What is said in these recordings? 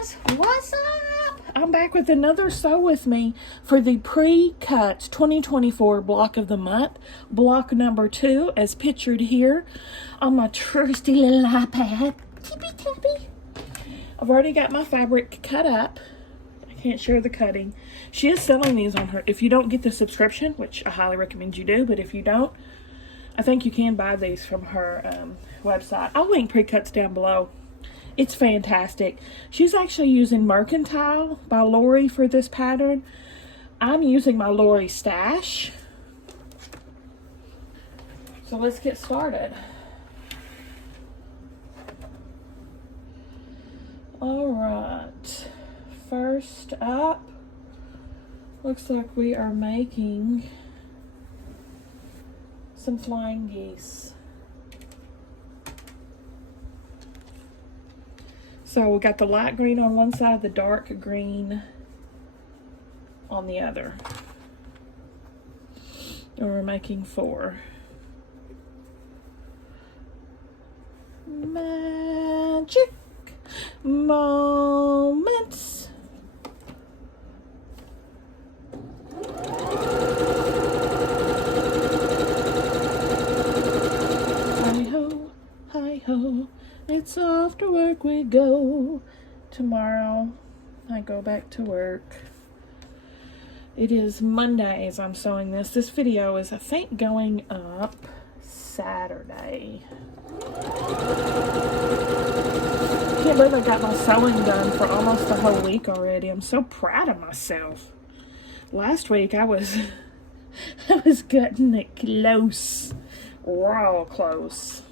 guys, what's up? I'm back with another Sew With Me for the Precuts 2024 block of the month. Block number 2 as pictured here on my trusty little iPad. Tippy tappy. I've already got my fabric cut up. I can't share the cutting. She is selling these on her. If you don't get the subscription, which I highly recommend you do, but if you don't, I think you can buy these from her website. I'll link Precuts down below. It's fantastic. She's actually using Mercantile by Lori for this pattern. I'm using my Lori stash. So let's get started. Alright. First up, looks like we are making some flying geese. So we got the light green on one side, the dark green on the other. And we're making 4. Magic moments. Hi-ho, hi-ho. It's off to work we go. Tomorrow I go back to work. It is Monday as I'm sewing this. This video is, I think, going up Saturday. I can't believe I got my sewing done for almost the whole week already. I'm so proud of myself. Last week I was cutting it close. Real close.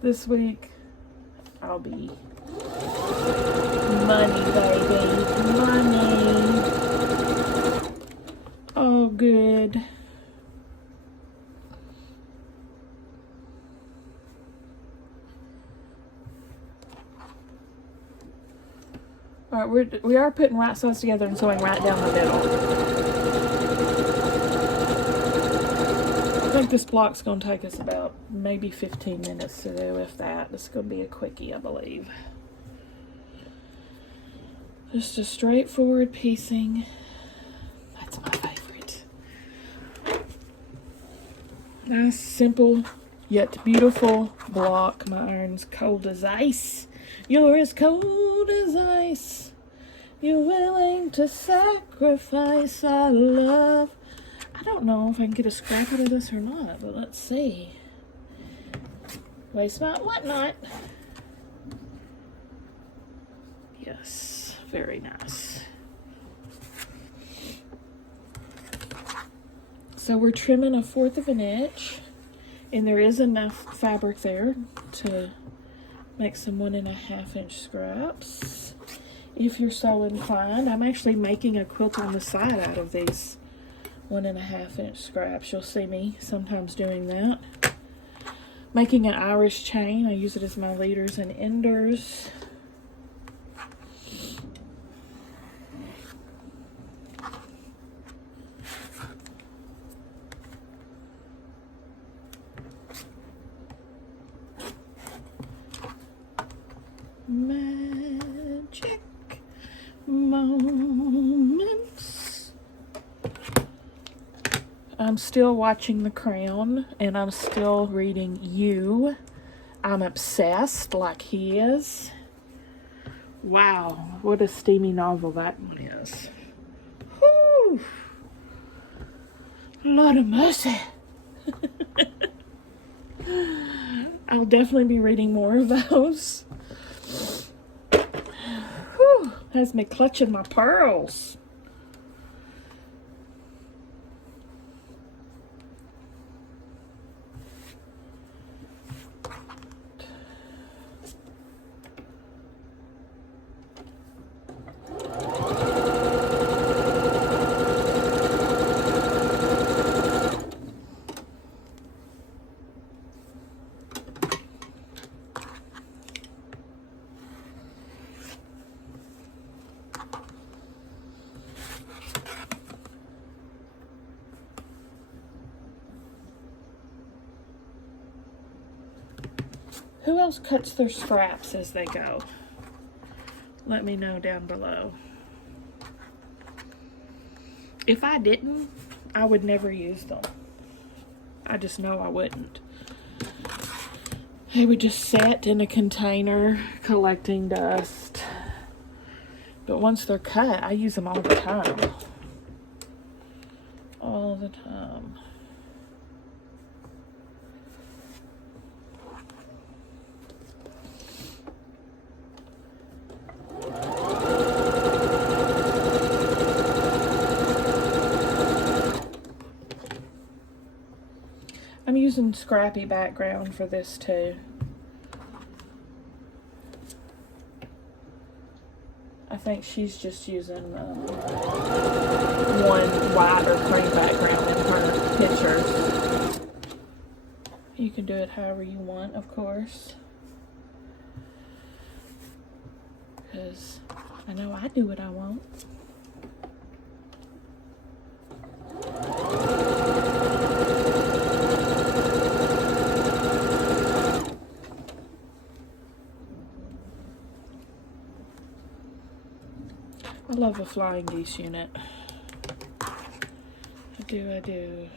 This week I'll be money, baby, money. Oh, good. All right, we are putting right sides together and sewing right down the middle. I think this block's going to take us about maybe 15 minutes to do, if that. It's going to be a quickie, I believe. Just a straightforward piecing. That's my favorite. Nice, simple, yet beautiful block. My iron's cold as ice. You're as cold as ice. You're willing to sacrifice our love. I don't know if I can get a scrap out of this or not, but let's see. Waste not, whatnot. Yes, very nice. So we're trimming 1/4 of an inch, and there is enough fabric there to make some 1.5 inch scraps. If you're so inclined, I'm actually making a quilt on the side out of these 1.5 inch scraps. You'll see me sometimes doing that. Making an Irish chain. I use it as my leaders and enders. Magic moments. I'm still watching The Crown, and I'm still reading You. I'm obsessed like he is. Wow, what a steamy novel that one is. Whew. Lord of mercy. I'll definitely be reading more of those. Whew, has me clutching my pearls. Who else cuts their scraps as they go? Let me know down below. If I didn't, I would never use them. I just know I wouldn't. They would just sit in a container collecting dust. But once they're cut, I use them all the time. All the time. I'm using scrappy background for this too. I think she's just using one white or cream background in her pictures. You can do it however you want, of course. Because I know I do what I want. I love a flying geese unit. I do, I do.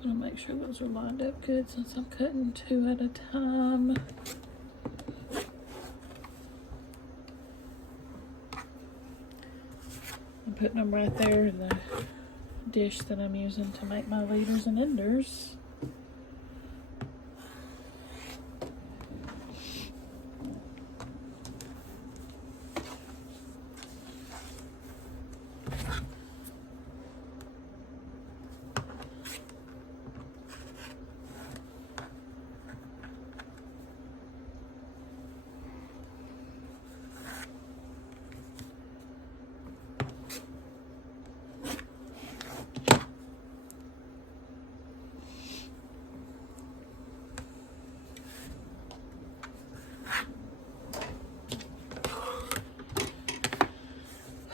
I'm gonna make sure those are lined up good since I'm cutting 2 at a time. I'm putting them right there in the dish that I'm using to make my leaders and enders.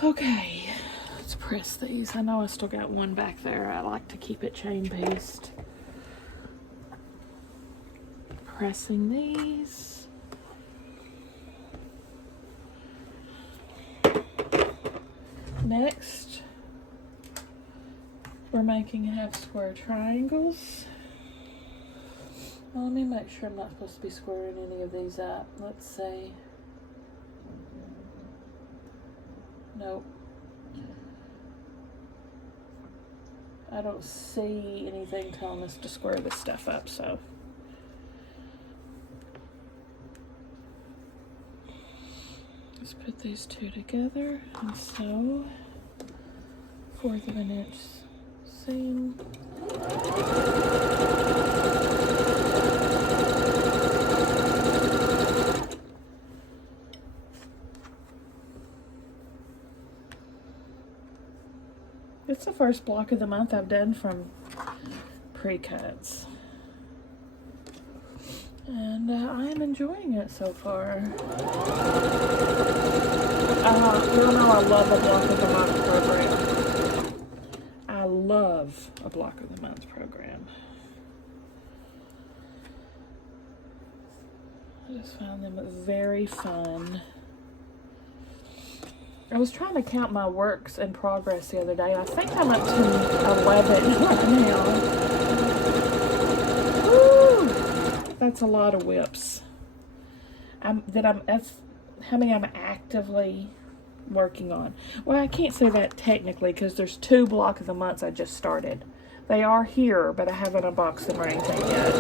Okay, let's press these. I know I still got one back there. I like to keep it chain pieced. Pressing these. Next, we're making half square triangles. Well, let me make sure I'm not supposed to be squaring any of these up. Let's see. Nope. I don't see anything telling us to square this stuff up, so. Let's put these two together and sew 1/4 of an inch seam. It's the first block of the month I've done from Precuts. And I am enjoying it so far. You know I love a block of the month program. I love a block of the month program. I just found them very fun. I was trying to count my works in progress the other day. I think I'm up to 11 right now. Woo! That's a lot of whips. That's how many I'm actively working on. Well, I can't say that technically because there's 2 block of the months I just started. They are here, but I haven't unboxed them or anything yet.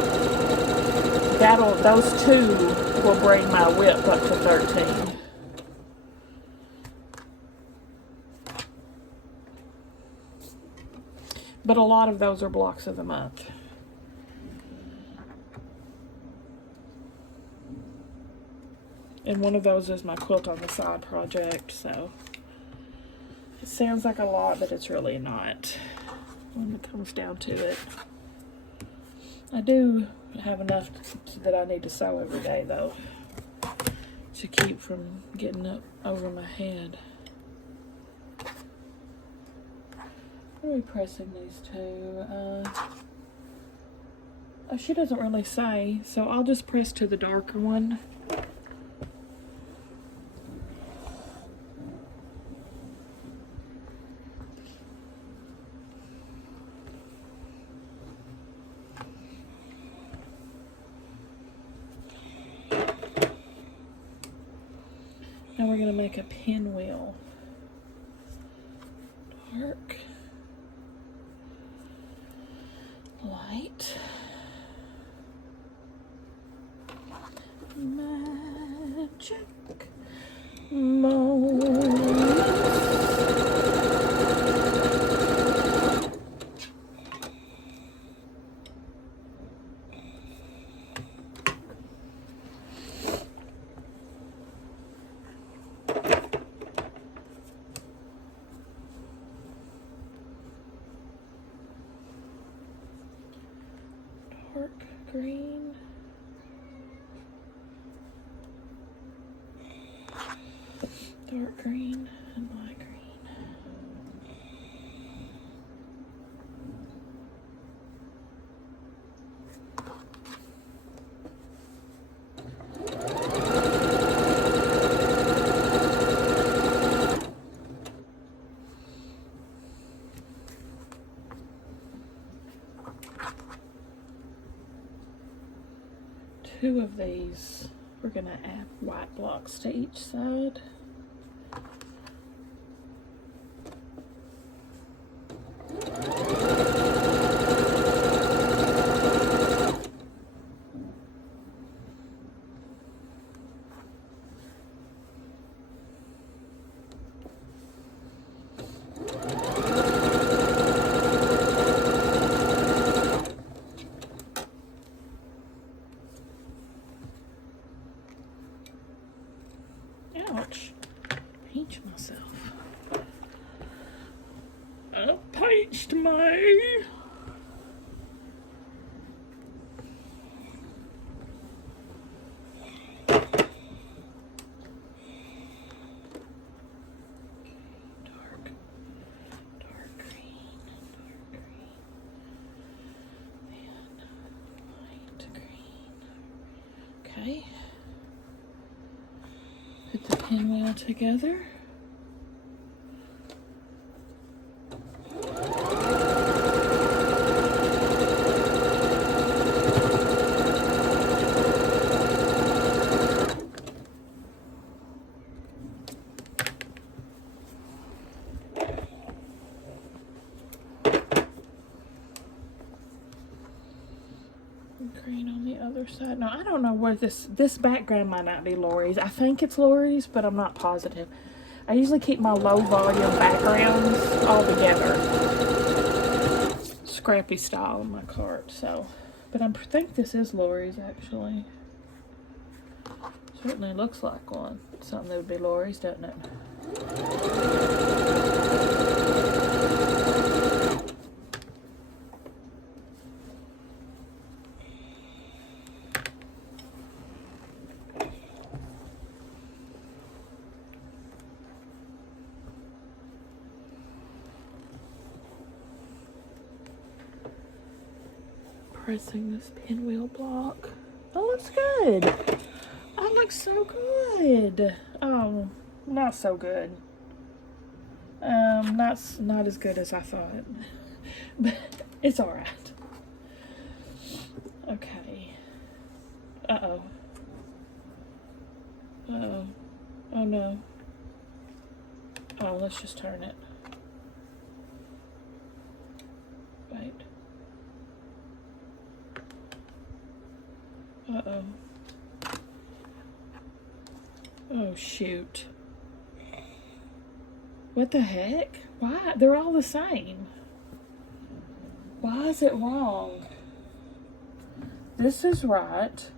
Those 2 will bring my whip up to 13. But a lot of those are blocks of the month. And one of those is my quilt on the side project, so it sounds like a lot, but it's really not when it comes down to it. I do have enough that I need to sew every day, though, to keep from getting up over my head. What are we pressing these two? She doesn't really say, so I'll just press to the darker one. Now we're going to make a pinwheel. Dark, light, magic moment. Dark green, dark green, and light green. Two of these, we're going to add white blocks to each side. Ouch. Pinch myself. I pinched me. Dark green, and light green. Okay. Put the pinwheel together. Green on the other side. Now I don't know where this background might not be Lori's. I think it's Lori's, but I'm not positive. I usually keep my low volume backgrounds all together. Scrappy style in my cart, so. But I think this is Lori's actually. Certainly looks like one. Something that would be Lori's, doesn't it? Pressing this pinwheel block. That looks good. That looks so good. Oh, not so good. Not as good as I thought, but it's all right. Okay. Uh-oh. Uh-oh. Oh no. Oh, let's just turn it. Wait. Uh-oh. Oh, shoot. What the heck? Why? They're all the same. Why is it wrong? This is right.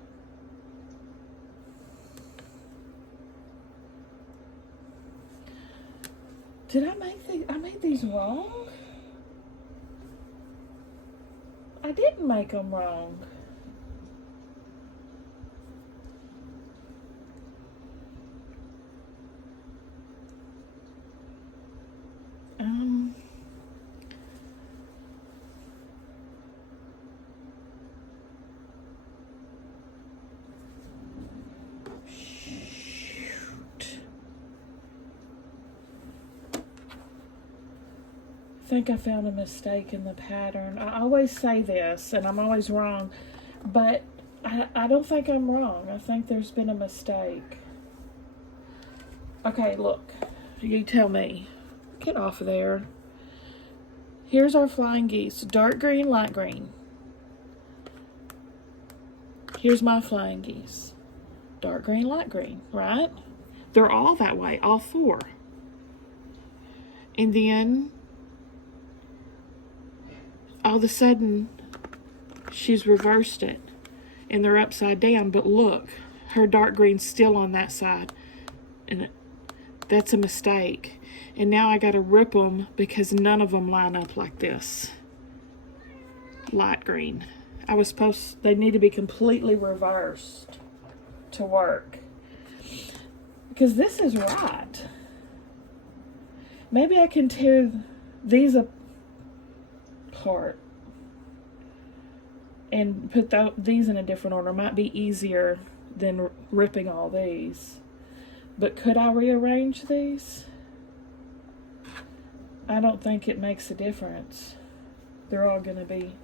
Did I make these? I made these wrong? I didn't make them wrong. think I found a mistake in the pattern. I always say this, and I'm always wrong, but I don't think I'm wrong. I think there's been a mistake. Okay, look. You tell me. Get off of there. Here's our flying geese. Dark green, light green. Here's my flying geese. Dark green, light green, right? They're all that way, all four. And then, all of a sudden, she's reversed it. And they're upside down, but look, her dark green's still on that side. And that's a mistake. And now I gotta rip them because none of them line up like this. Light green. They need to be completely reversed to work. Because this is right. Maybe I can tear these apart and put these in a different order. Might be easier than ripping all these. But could I rearrange these? I don't think it makes a difference. They're all gonna be,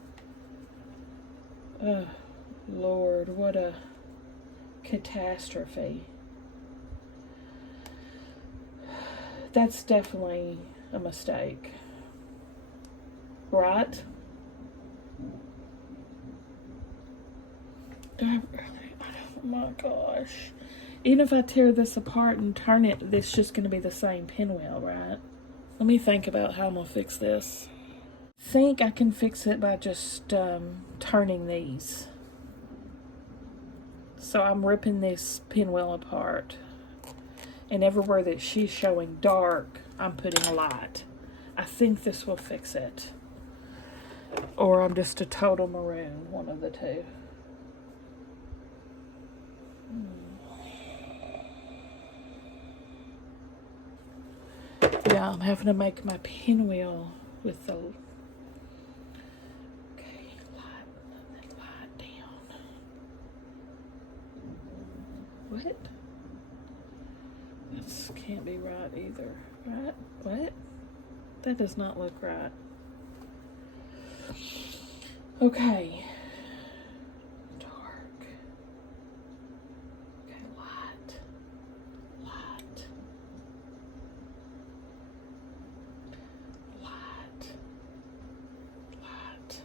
oh Lord, what a catastrophe. That's definitely a mistake, right? Oh my gosh. Even if I tear this apart and turn it, it's just going to be the same pinwheel, right? Let me think about how I'm going to fix this. I think I can fix it by just turning these. So I'm ripping this pinwheel apart. And everywhere that she's showing dark, I'm putting light. I think this will fix it. Or I'm just a total maroon, one of the two. Yeah, I'm having to make my pinwheel with the... Okay, light down. What? This can't be right either. Right? What? That does not look right. Okay. Dark. Okay, light. Light. Light. Light.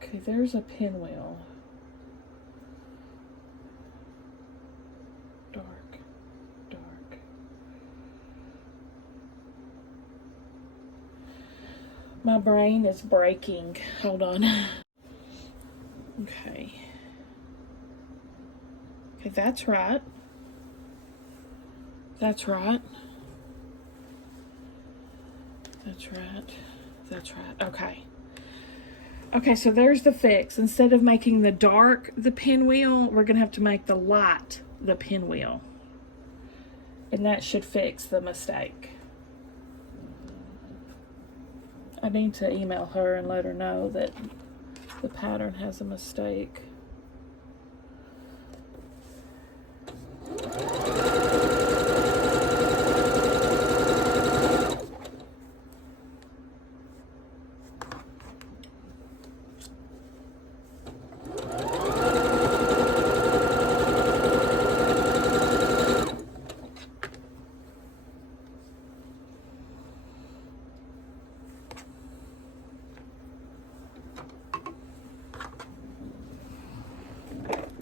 Okay, there's a pinwheel. Dark, dark. My brain is breaking. Hold on. Okay. Okay, that's right. That's right. That's right. That's right. Okay. Okay, so there's the fix. Instead of making the dark the pinwheel, we're going to have to make the light the pinwheel. And that should fix the mistake. I need to email her and let her know that the pattern has a mistake.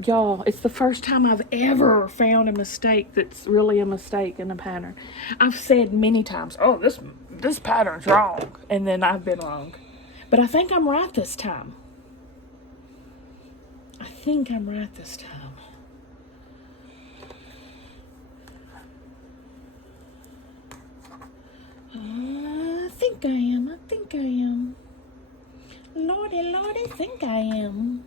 Y'all, it's the first time I've ever found a mistake that's really a mistake in a pattern. I've said many times, oh, this pattern's wrong, and then I've been wrong. But I think I'm right this time. I think I'm right this time. I think I am. Lord Lordy, Lordy, think I am.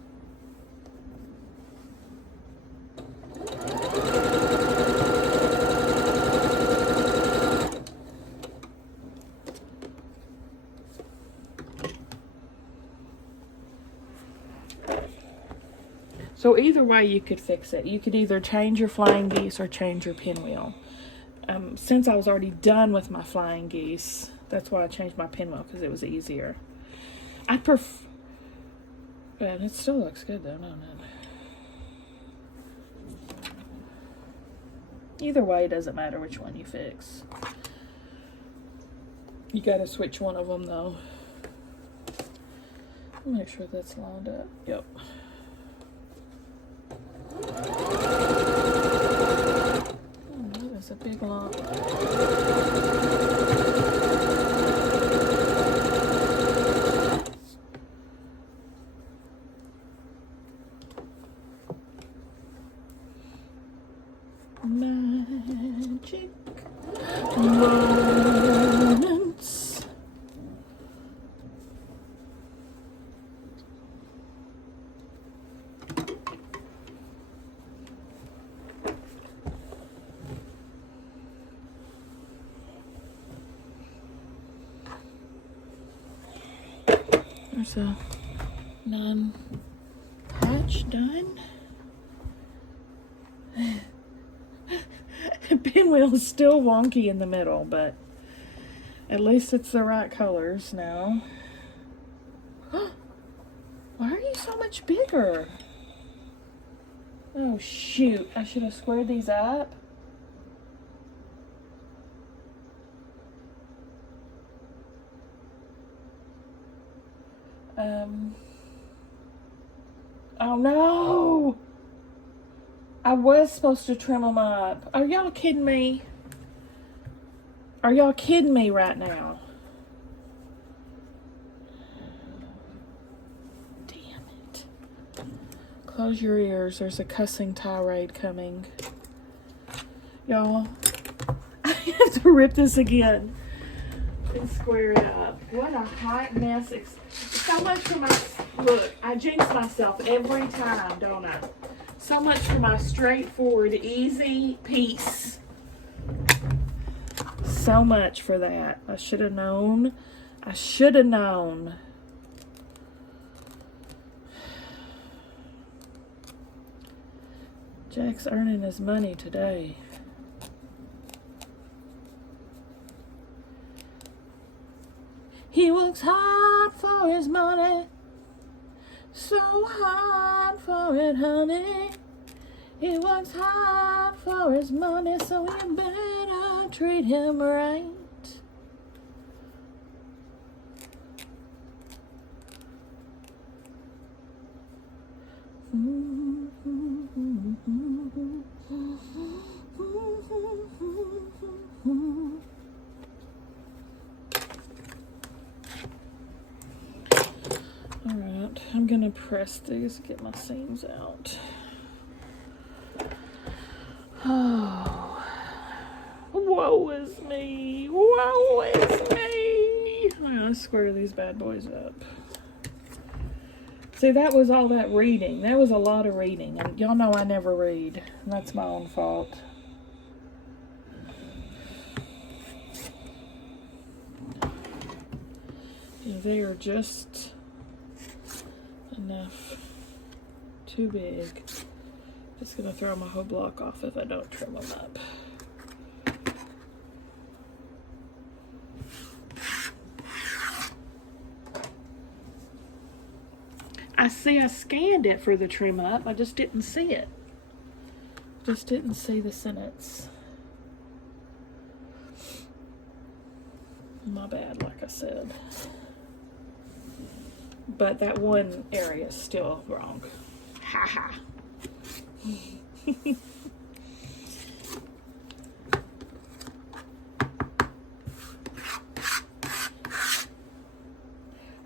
So either way you could fix it. You could either change your flying geese or change your pinwheel. Since I was already done with my flying geese, that's why I changed my pinwheel, because it was easier. I prefer... But it still looks good though, don't it? Either way, it doesn't matter which one you fix. You gotta switch one of them though. Make sure that's lined up. Yep. That is a big lump. Magic moments. There's a non-patch done. Pinwheel is still wonky in the middle, but at least it's the right colors now. Why are you so much bigger? Oh shoot, I should have squared these up. Oh no! I was supposed to trim them up. Are y'all kidding me? Are y'all kidding me right now? Damn it. Close your ears. There's a cussing tirade coming. Y'all, I have to rip this again and square it up. What a hot mess. So much for my... Look, I jinx myself every time, don't I? So much for my straightforward, easy piece. So much for that. I should have known. I should have known. Jack's earning his money today. He works hard for his money. So hard for it, honey. He works hard for his money, so you better treat him right. Alright, I'm gonna press these, get my seams out. Oh, woe is me, woe is me. Let's square these bad boys up. See, that was all that reading. That was a lot of reading. And y'all know I never read. And that's my own fault. They are just enough. Too big. It's going to throw my whole block off if I don't trim them up. I scanned it for the trim up. I just didn't see it. Just didn't see the sentence. My bad, like I said. But that one area is still wrong. Ha ha.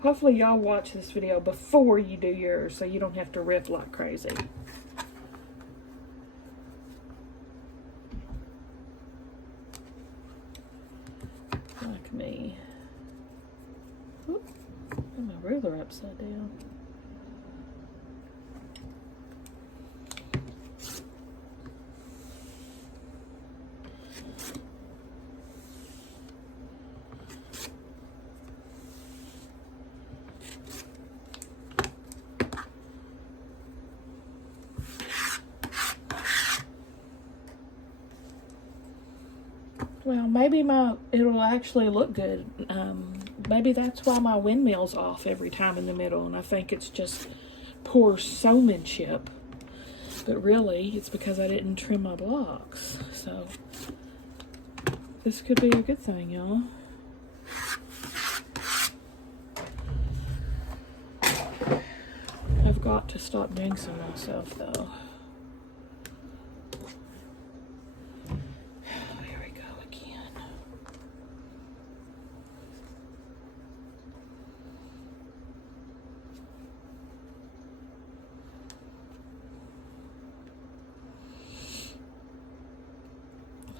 Hopefully y'all watch this video before you do yours so you don't have to rip like crazy. Like me. Oop. Got my ruler upside down. Well, maybe it'll actually look good. Maybe that's why my windmill's off every time in the middle, and I think it's just poor seamanship. But really, it's because I didn't trim my blocks. So, this could be a good thing, y'all. I've got to stop jinxing myself, though.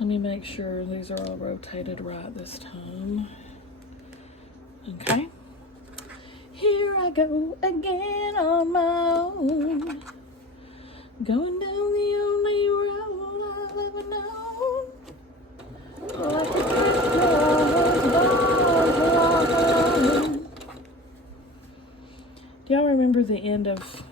Let me make sure these are all rotated right this time. Okay. Here I go again on my own. Going down the only road I've ever known. Like a crystal. Do y'all remember the end of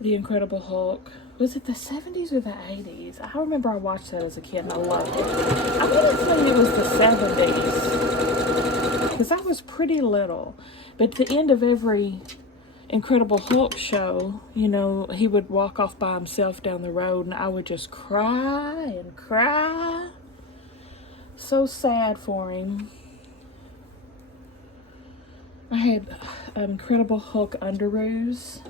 The Incredible Hulk? Was it the 70s or the 80s? I remember I watched that as a kid and I loved it. I want to say it was the 70s. Because I was pretty little. But at the end of every Incredible Hulk show, you know, he would walk off by himself down the road and I would just cry and cry. So sad for him. I had Incredible Hulk underoos.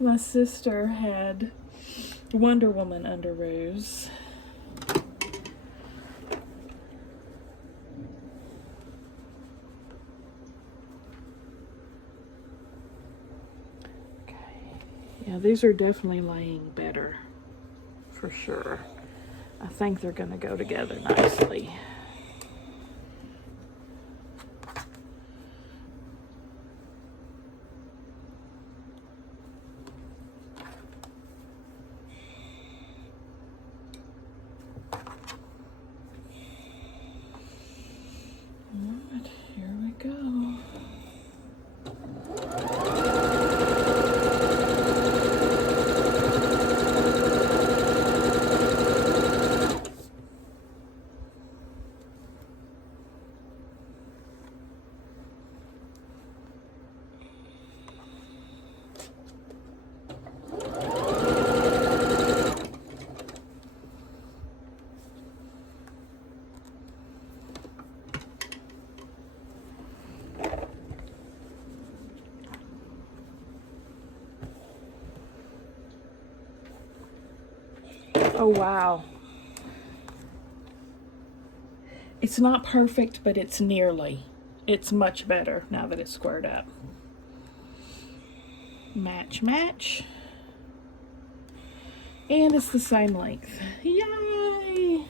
My sister had Wonder Woman underoos. Okay. Yeah, these are definitely laying better, for sure. I think they're going to go together nicely. Alright, here we go. Oh, wow. It's not perfect, but it's nearly. It's much better now that it's squared up. Match, match. And it's the same length. Yay!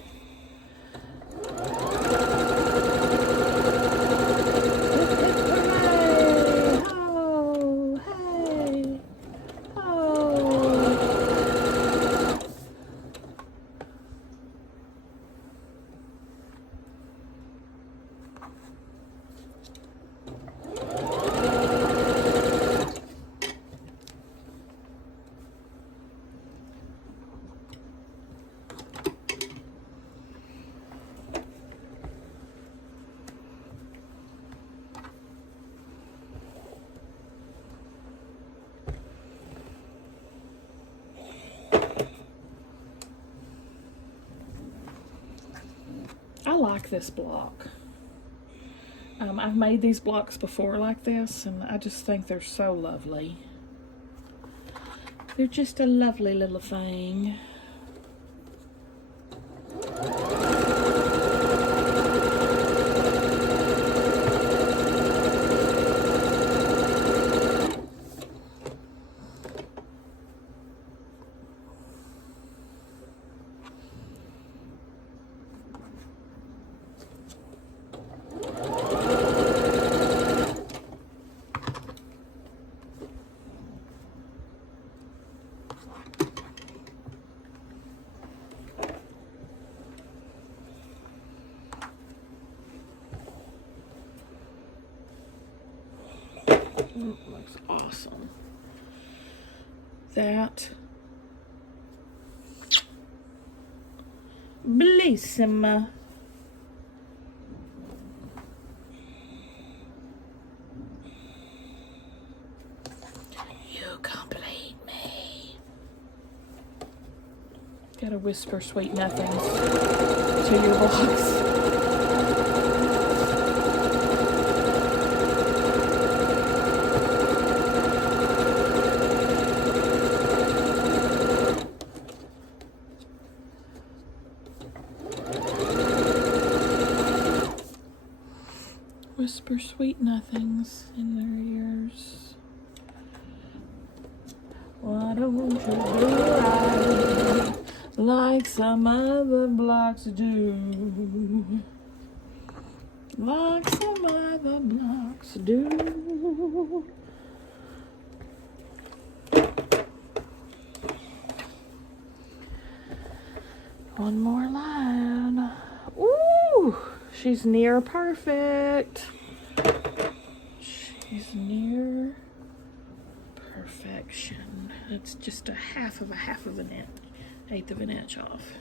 I like this block. I've made these blocks before like this, and I just think they're so lovely. They're just a lovely little thing. Looks awesome. That. Bellissima. You complete me. Gotta whisper sweet nothings to your blocks. Whisper sweet nothings in their ears. Why don't you do right like some other blocks do? Like some other blocks do. One more line. Ooh! She's near perfect. She's near perfection. It's just a half of an inch, eighth of an inch off.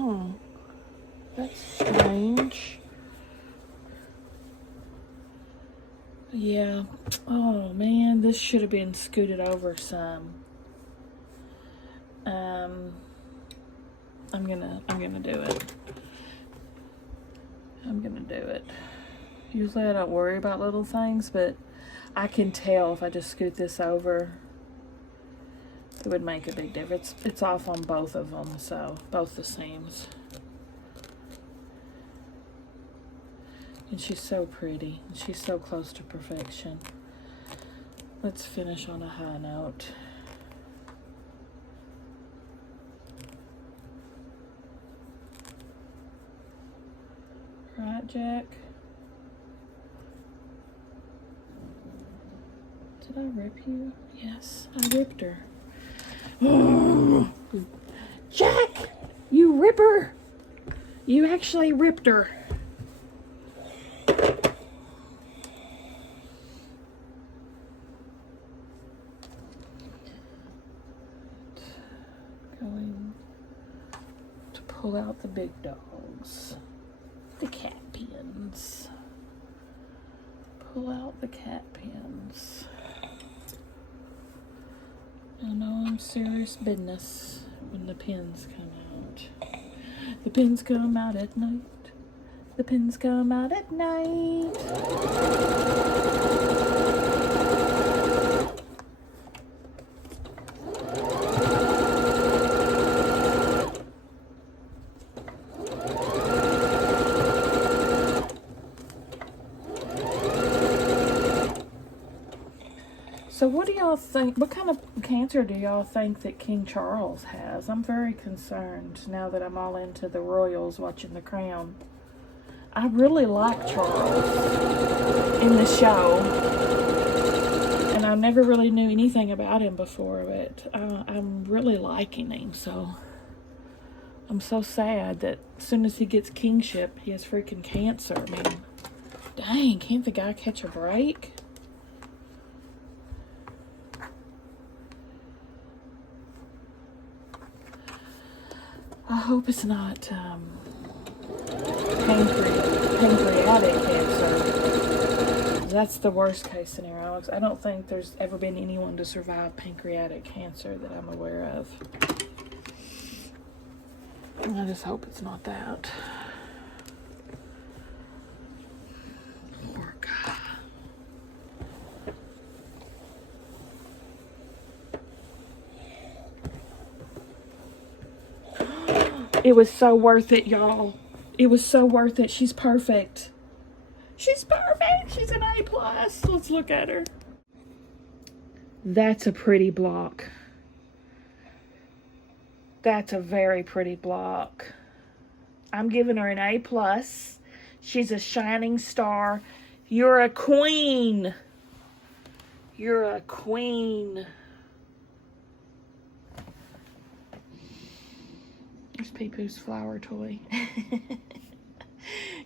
Oh, that's strange. Yeah. Oh man, this should have been scooted over some. I'm gonna do it. I'm gonna do it. Usually I don't worry about little things, but I can tell if I just scoot this over, it would make a big difference. It's off on both of them, so both the seams. And she's so pretty. She's so close to perfection. Let's finish on a high note. Right, Jack? Did I rip you? Yes, I ripped her. Jack! You ripper! You actually ripped her. Going to pull out the big dogs. The cat pins. Pull out the cat pins. I know I'm serious business when the pins come out. The pins come out at night. The pins come out at night. So what do y'all think, what kind of cancer do y'all think that King Charles has? I'm very concerned now that I'm all into the royals watching The Crown. I really like Charles in the show. And I never really knew anything about him before, but I'm really liking him, so I'm so sad that as soon as he gets kingship, he has freaking cancer. I mean, dang, can't the guy catch a break? hope it's not pancreatic cancer. That's the worst case scenario. I don't think there's ever been anyone to survive pancreatic cancer that I'm aware of. I just hope it's not that. Poor guy. It was so worth it, y'all. It was so worth it. She's perfect. She's perfect. She's an A+. Let's look at her. That's a pretty block. That's a very pretty block. I'm giving her an A+. She's a shining star. You're a queen. You're a queen. There's Pee-Poo's flower toy.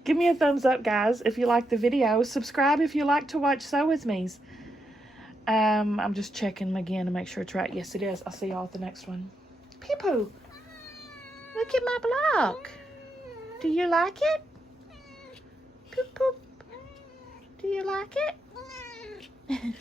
Give me a thumbs up, guys, if you like the video. Subscribe if you like to watch Sew With Me's. I'm just checking them again to make sure it's right. Yes, it is. I'll see y'all at the next one. Pee-Poo, look at my block. Do you like it? Poop, poop. Do you like it?